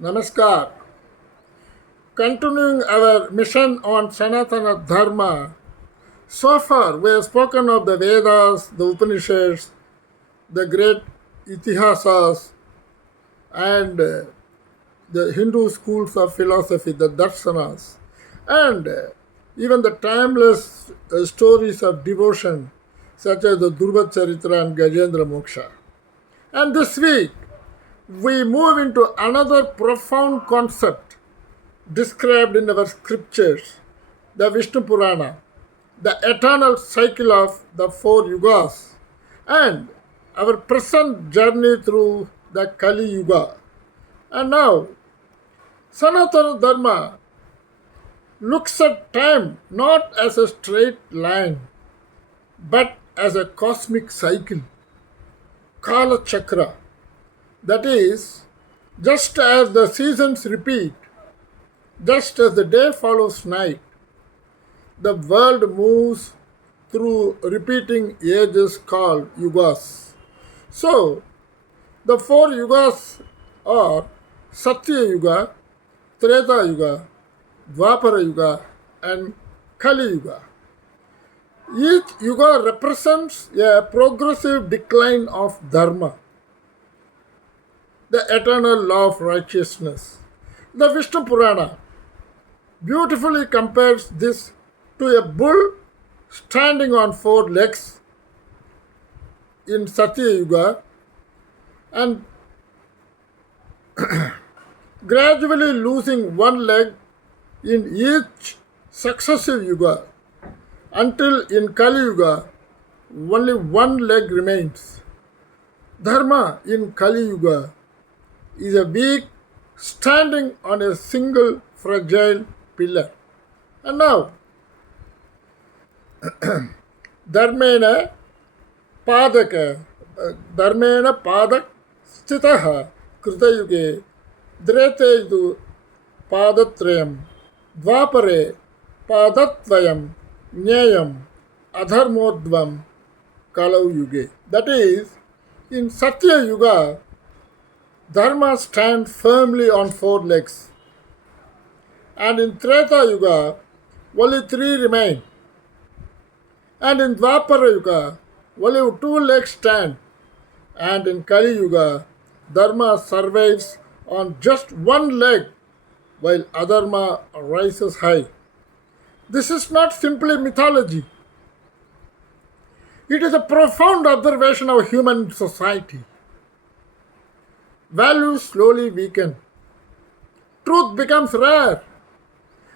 Namaskar. Continuing our mission on Sanatana Dharma, so far we have spoken of the Vedas, the Upanishads, the great Itihasas, and the Hindu schools of philosophy, the Darsanas, and even the timeless stories of devotion, such as the Durva Charitra and Gajendra Moksha. And this week, we move into another profound concept described in our scriptures, the Vishnu Purana, the eternal cycle of the four yugas, and our present journey through the Kali Yuga. And now, Sanatana Dharma looks at time not as a straight line, but as a cosmic cycle, Kala Chakra. That is, just as the seasons repeat, just as the day follows night, the world moves through repeating ages called yugas. So, the four yugas are Satya Yuga, Treta Yuga, Dwapara Yuga, and Kali Yuga. Each yuga represents a progressive decline of Dharma, the eternal law of righteousness. The Vishnu Purana beautifully compares this to a bull standing on four legs in Satya Yuga and gradually losing one leg in each successive yuga until in Kali Yuga only one leg remains. Dharma in Kali Yuga is a weak standing on a single fragile pillar. And now, Dharmena Padaka, Dharmena Padak Stitaha Krutayuge Dreteju Padatrayam Dvapare Padatvayam Nyayam Adharmodvam Kalau Yuge. That is, in Satya Yuga, Dharma stands firmly on four legs, and in Treta Yuga, only three remain, and in Dwapara Yuga, only two legs stand, and in Kali Yuga, Dharma survives on just one leg, while Adharma rises high. This is not simply mythology. It is a profound observation of human society. Values slowly weaken. Truth becomes rare,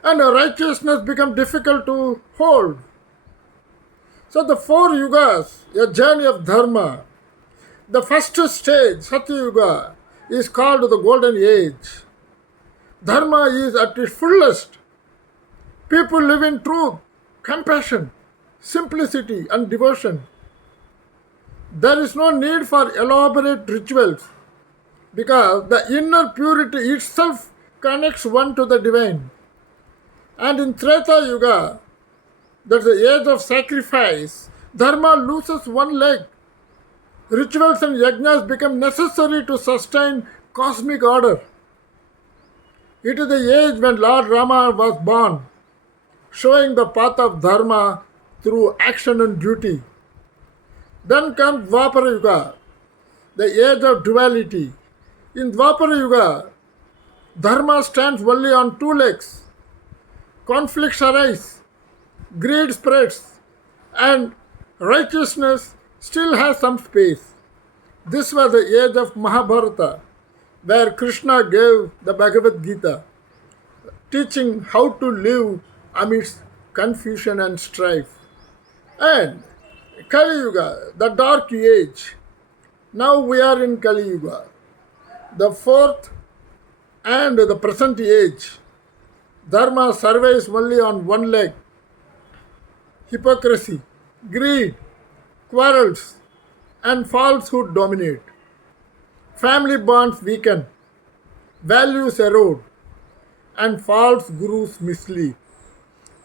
and righteousness becomes difficult to hold. So the four yugas, a journey of dharma. The first stage, Satya Yuga, is called the golden age. Dharma is at its fullest. People live in truth, compassion, simplicity, and devotion. There is no need for elaborate rituals because the inner purity itself connects one to the divine. And in Treta Yuga, that's the age of sacrifice, Dharma loses one leg. Rituals and yajnas become necessary to sustain cosmic order. It is the age when Lord Rama was born, showing the path of Dharma through action and duty. Then comes Dwapara Yuga, the age of duality. In Dwapara Yuga, Dharma stands only on two legs. Conflicts arise, greed spreads, and righteousness still has some space. This was the age of Mahabharata, where Krishna gave the Bhagavad Gita, teaching how to live amidst confusion and strife. And Kali Yuga, the dark age. Now we are in Kali Yuga, the fourth and the present age. Dharma survives only on one leg. Hypocrisy, greed, quarrels, and falsehood dominate. Family bonds weaken, values erode, and false gurus mislead.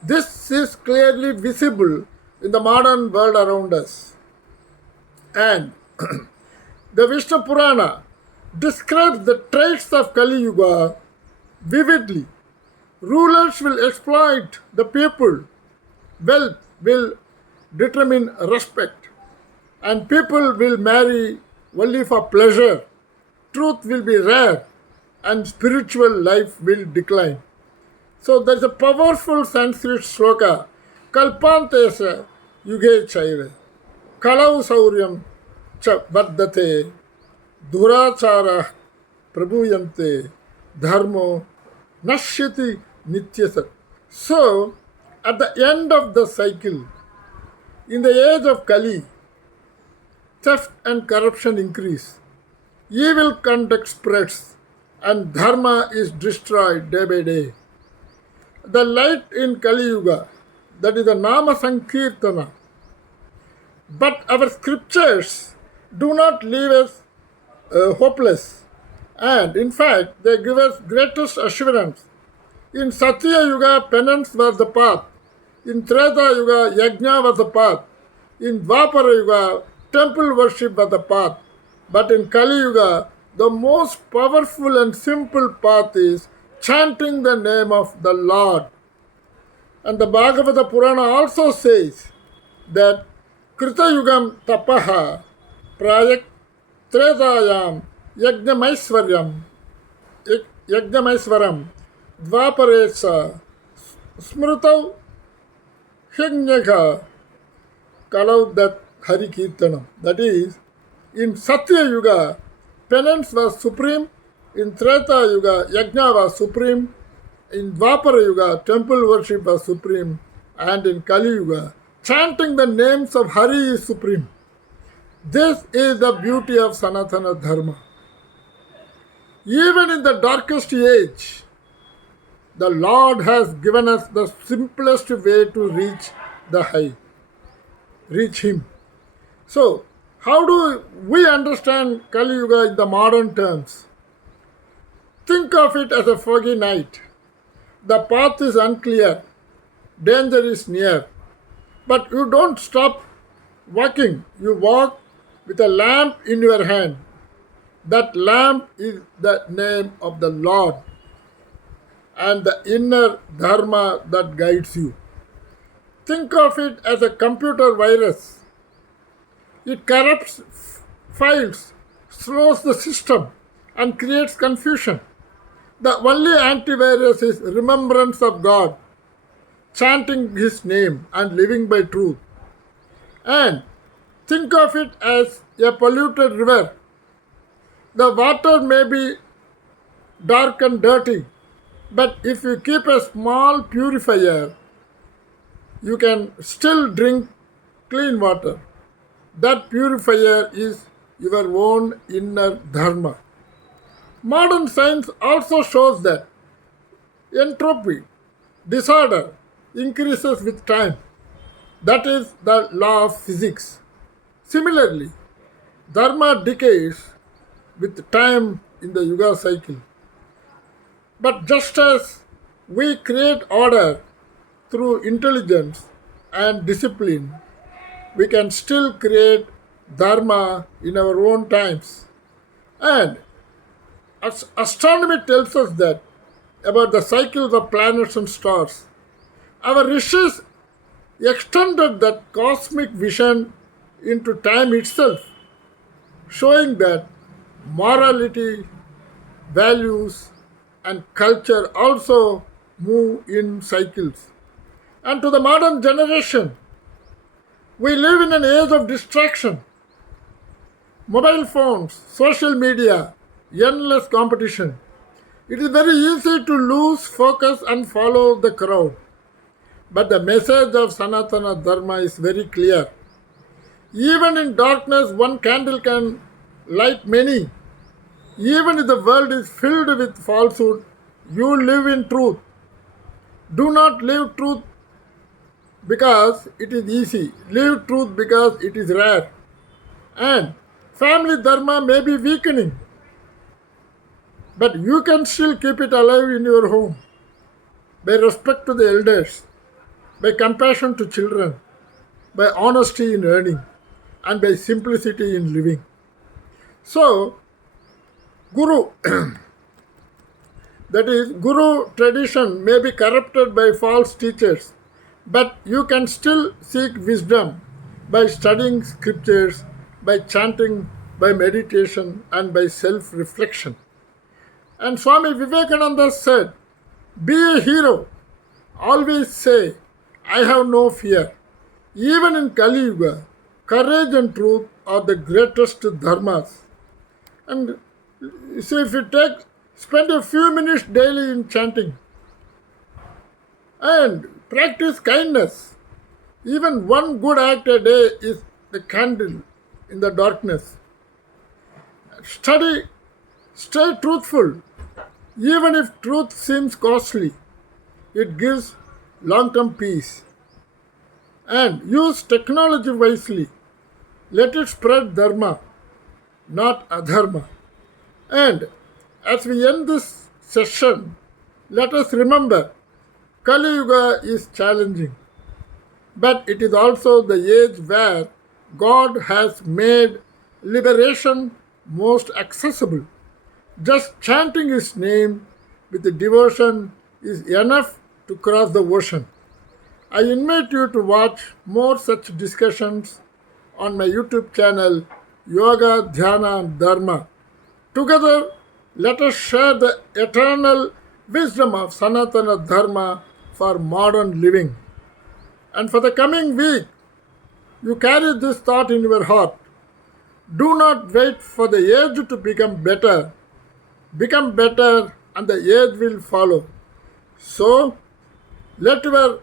This is clearly visible in the modern world around us. And the Vishnu Purana describes the traits of Kali Yuga vividly. Rulers will exploit the people, wealth will determine respect, and people will marry only for pleasure. Truth will be rare, and spiritual life will decline. So there's a powerful Sanskrit sloka, Kalpantesa Yuge Chaive, Kalau Sauryam Cha Vardate, Durachara Prabhuyante, Dharmo Nashyati Nityasat. So, at the end of the cycle, in the age of Kali, theft and corruption increase, evil conduct spreads, and dharma is destroyed day by day. The light in Kali Yuga, that is the Nama Sankirtana. But our scriptures do not leave us hopeless, and in fact, they give us greatest assurance. In Satya Yuga, penance was the path. In Treta Yuga, yajna was the path. In Dvapara Yuga, temple worship was the path. But in Kali Yuga, the most powerful and simple path is chanting the name of the Lord. And the Bhagavata Purana also says that Krita Yugam tapaha prayak tretayam yajnamaisvaram dvaparecha smrutau hyajnaka kalau that Hari Kirtanam. That is, in Satya Yuga, penance was supreme. In Treta Yuga, yajna was supreme. In Dvapara Yuga, temple worship was supreme. And in Kali Yuga, chanting the names of Hari is supreme. This is the beauty of Sanatana Dharma. Even in the darkest age, the Lord has given us the simplest way to reach the high, reach Him. So, how do we understand Kali Yuga in the modern terms? Think of it as a foggy night. The path is unclear, danger is near, but you don't stop walking. You walk with a lamp in your hand. That lamp is the name of the Lord and the inner Dharma that guides you. Think of it as a computer virus. It corrupts files, slows the system, and creates confusion. The only antivirus is remembrance of God, chanting His name, and living by truth. And think of it as a polluted river. The water may be dark and dirty, but if you keep a small purifier, you can still drink clean water. That purifier is your own inner Dharma. Modern science also shows that entropy, disorder, increases with time. That is the law of physics. Similarly, Dharma decays with time in the Yuga cycle. But just as we create order through intelligence and discipline, we can still create Dharma in our own times. And astronomy tells us that about the cycles of planets and stars. Our rishis extended that cosmic vision into time itself, showing that morality, values, and culture also move in cycles. And to the modern generation, we live in an age of distraction. Mobile phones, social media, endless competition. It is very easy to lose focus and follow the crowd. But the message of Sanatana Dharma is very clear. Even in darkness, one candle can light many. Even if the world is filled with falsehood, you live in truth. Do not live truth because it is easy. Live truth because it is rare. And family dharma may be weakening, but you can still keep it alive in your home by respect to the elders, by compassion to children, by honesty in earning, and by simplicity in living. So, Guru, that is, Guru tradition may be corrupted by false teachers, but you can still seek wisdom by studying scriptures, by chanting, by meditation, and by self reflection. And Swami Vivekananda said, be a hero. Always say, I have no fear. Even in Kali Yuga, courage and truth are the greatest dharmas. And so if you spend a few minutes daily in chanting and practice kindness, even one good act a day is the candle in the darkness. Study, stay truthful, even if truth seems costly. It gives long term peace. And use technology wisely. Let it spread dharma, not adharma. And as we end this session, let us remember Kali Yuga is challenging, but it is also the age where God has made liberation most accessible. Just chanting His name with devotion is enough to cross the ocean. I invite you to watch more such discussions on my YouTube channel, Yoga, Dhyana, and Dharma. Together, let us share the eternal wisdom of Sanatana Dharma for modern living. And for the coming week, you carry this thought in your heart. Do not wait for the age to become better. Become better, and the age will follow. So, let your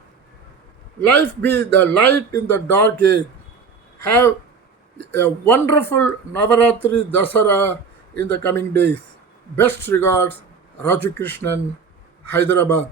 life be the light in the dark age. Have a wonderful Navaratri Dasara in the coming days. Best regards, Raju Krishnan, Hyderabad.